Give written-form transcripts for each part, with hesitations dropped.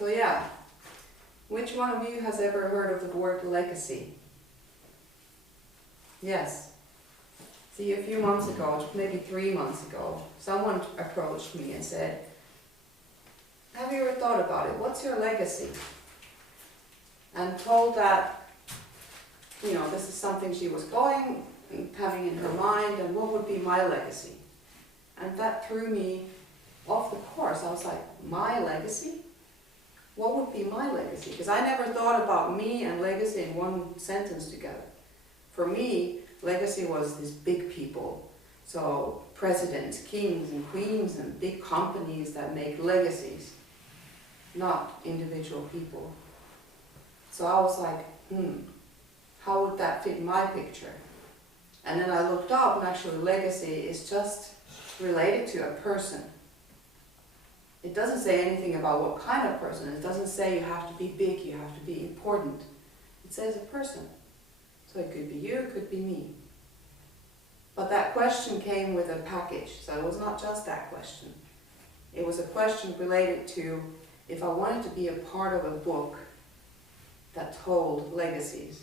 So yeah, which one of you has ever heard of the word legacy? Yes. See, a few months ago, maybe 3 months ago, someone approached me and said, have you ever thought about it? What's your legacy? And told that, you know, this is something she was going and having in her mind, and what would be my legacy? And that threw me off the course. I was like, my legacy? What would be my legacy? Because I never thought about me and legacy in one sentence together. For me, legacy was these big people. So presidents, kings and queens and big companies that make legacies, not individual people. So I was like, how would that fit my picture? And then I looked up, and actually legacy is just related to a person. It doesn't say anything about what kind of person. It doesn't say you have to be big, you have to be important. It says a person. So it could be you, it could be me. But that question came with a package, so it was not just that question. It was a question related to if I wanted to be a part of a book that told legacies.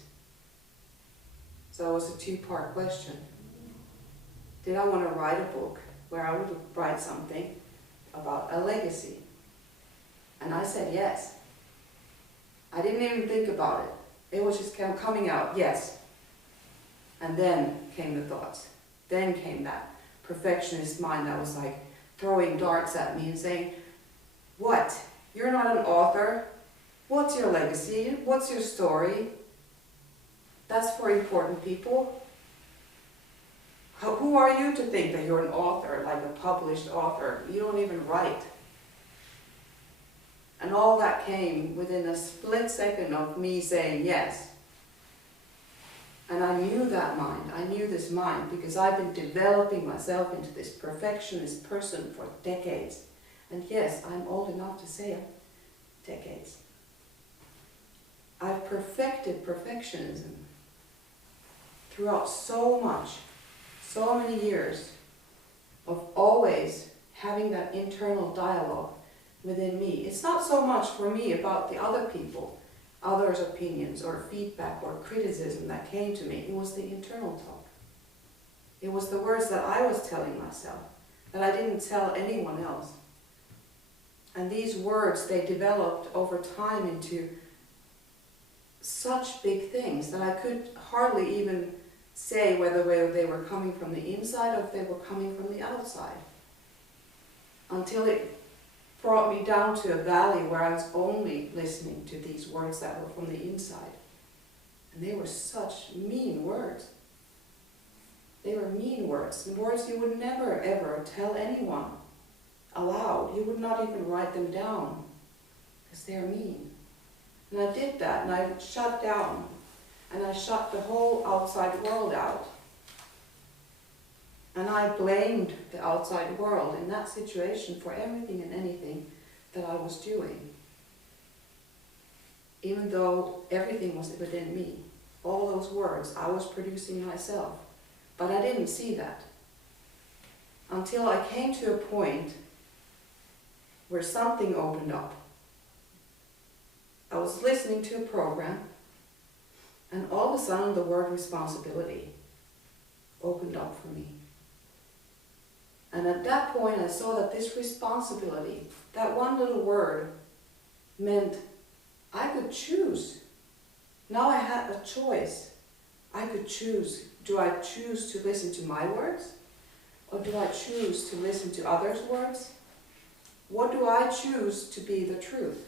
So it was a two-part question. Did I want to write a book where I would write something about a legacy? And I said yes. I didn't even think about it. It was just coming out, yes. And then came the thoughts. Then came that perfectionist mind that was like throwing darts at me and saying, what? You're not an author? What's your legacy? What's your story? That's for important people. Who are you to think that you're an author, like a published author? You don't even write. And all that came within a split second of me saying yes. And I knew that mind. I knew this mind because I've been developing myself into this perfectionist person for decades. And yes, I'm old enough to say it. Decades. I've perfected perfectionism throughout so many years of always having that internal dialogue within me. It's not so much for me about the other people, others' opinions or feedback or criticism that came to me. It was the internal talk. It was the words that I was telling myself, that I didn't tell anyone else. And these words, they developed over time into such big things that I could hardly even say whether they were coming from the inside or if they were coming from the outside. Until it brought me down to a valley where I was only listening to these words that were from the inside. And they were such mean words. They were mean words, and words you would never ever tell anyone aloud. You would not even write them down because they're mean. And I did that, and I shut down, and I shut the whole outside world out. And I blamed the outside world in that situation for everything and anything that I was doing. Even though everything was within me. All those words I was producing myself. But I didn't see that. Until I came to a point where something opened up. I was listening to a program, and all of a sudden the word responsibility opened up for me. And at that point I saw that this responsibility, that one little word, meant I could choose. Now I had a choice. I could choose. Do I choose to listen to my words? Or do I choose to listen to others' words? What do I choose to be the truth?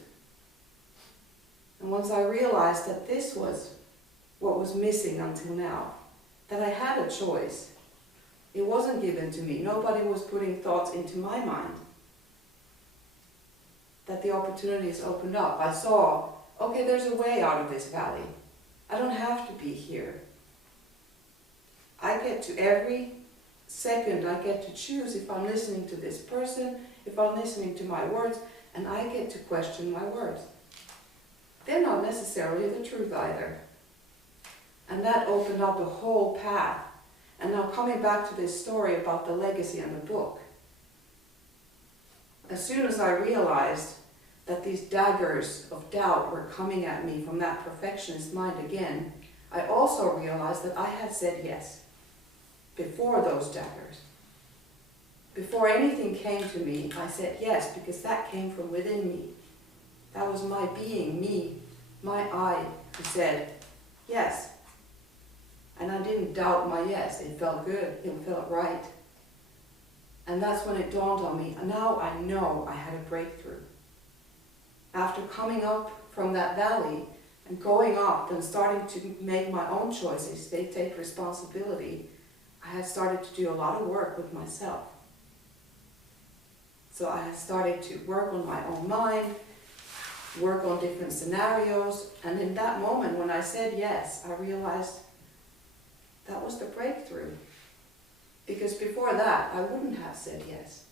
And once I realized that this was what was missing until now, that I had a choice. It wasn't given to me. Nobody was putting thoughts into my mind. That the opportunities opened up. I saw, okay, there's a way out of this valley. I don't have to be here. I get to every second, I get to choose if I'm listening to this person, if I'm listening to my words, and I get to question my words. They're not necessarily the truth either. And that opened up a whole path. And now coming back to this story about the legacy and the book. As soon as I realized that these daggers of doubt were coming at me from that perfectionist mind again, I also realized that I had said yes before those daggers. Before anything came to me, I said yes, because that came from within me. That was my being, me, my I, who said yes. And I didn't doubt my yes. It felt good. It felt right. And that's when it dawned on me. Now I know I had a breakthrough. After coming up from that valley and going up and starting to make my own choices, they take responsibility, I had started to do a lot of work with myself. So I had started to work on my own mind, work on different scenarios, and in that moment when I said yes, I realized that was the breakthrough. Because before that, I wouldn't have said yes.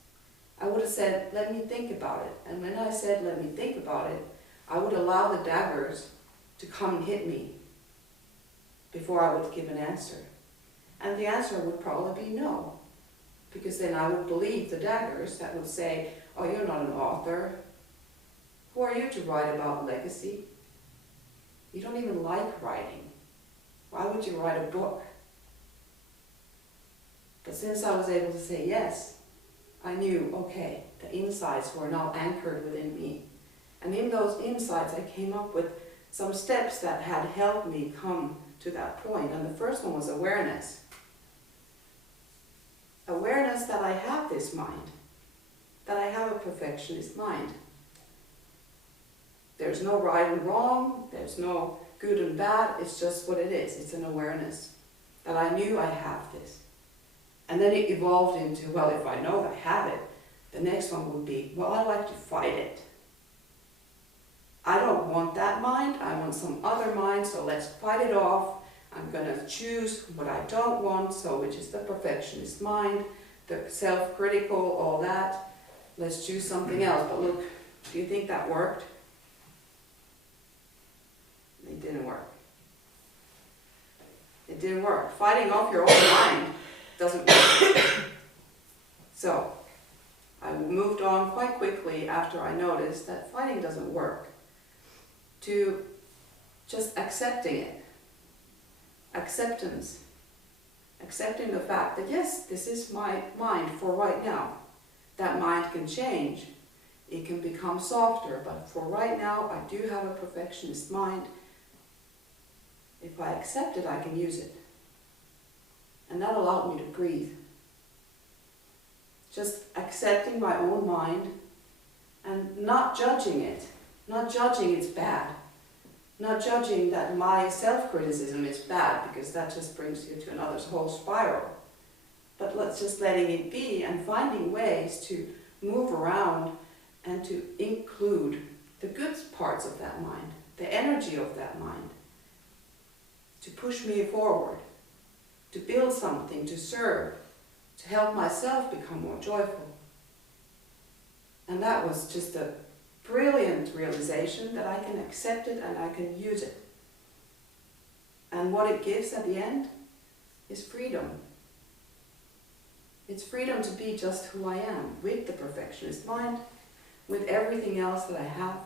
I would have said, let me think about it. And when I said, let me think about it, I would allow the daggers to come and hit me before I would give an answer. And the answer would probably be no. Because then I would believe the daggers that would say, oh, you're not an author. Who are you to write about legacy? You don't even like writing. Why would you write a book? But since I was able to say yes, I knew, okay, the insights were now anchored within me. And in those insights, I came up with some steps that had helped me come to that point. And the first one was awareness. Awareness that I have this mind, that I have a perfectionist mind. There's no right and wrong, there's no good and bad, it's just what it is. It's an awareness that I knew I have this. And then it evolved into, well, if I know I have it, the next one would be, well, I like to fight it. I don't want that mind, I want some other mind, so let's fight it off. I'm going to choose what I don't want, so which is the perfectionist mind, the self-critical, all that. Let's choose something else. But look, do you think that worked? It didn't work. It didn't work. Fighting off your own mind doesn't work. So, I moved on quite quickly after I noticed that fighting doesn't work, to just accepting it. Acceptance. Accepting the fact that yes, this is my mind for right now. That mind can change. It can become softer, but for right now, I do have a perfectionist mind. If I accept it, I can use it. And that allowed me to breathe. Just accepting my own mind and not judging it. Not judging it's bad. Not judging that my self-criticism is bad, because that just brings you to another whole spiral. But let's just letting it be and finding ways to move around and to include the good parts of that mind, the energy of that mind, to push me forward, to build something, to serve, to help myself become more joyful. And that was just a brilliant realization that I can accept it and I can use it. And what it gives at the end is freedom. It's freedom to be just who I am, with the perfectionist mind, with everything else that I have.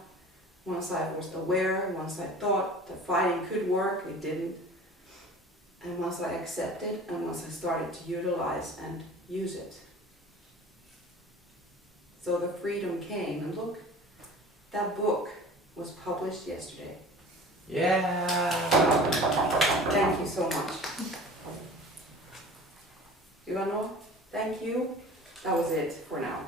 Once I was aware, once I thought that fighting could work, it didn't. And once I accepted, and once I started to utilize and use it. So the freedom came, and look, that book was published yesterday. Yeah! Thank you so much. Ivano, thank you. That was it for now.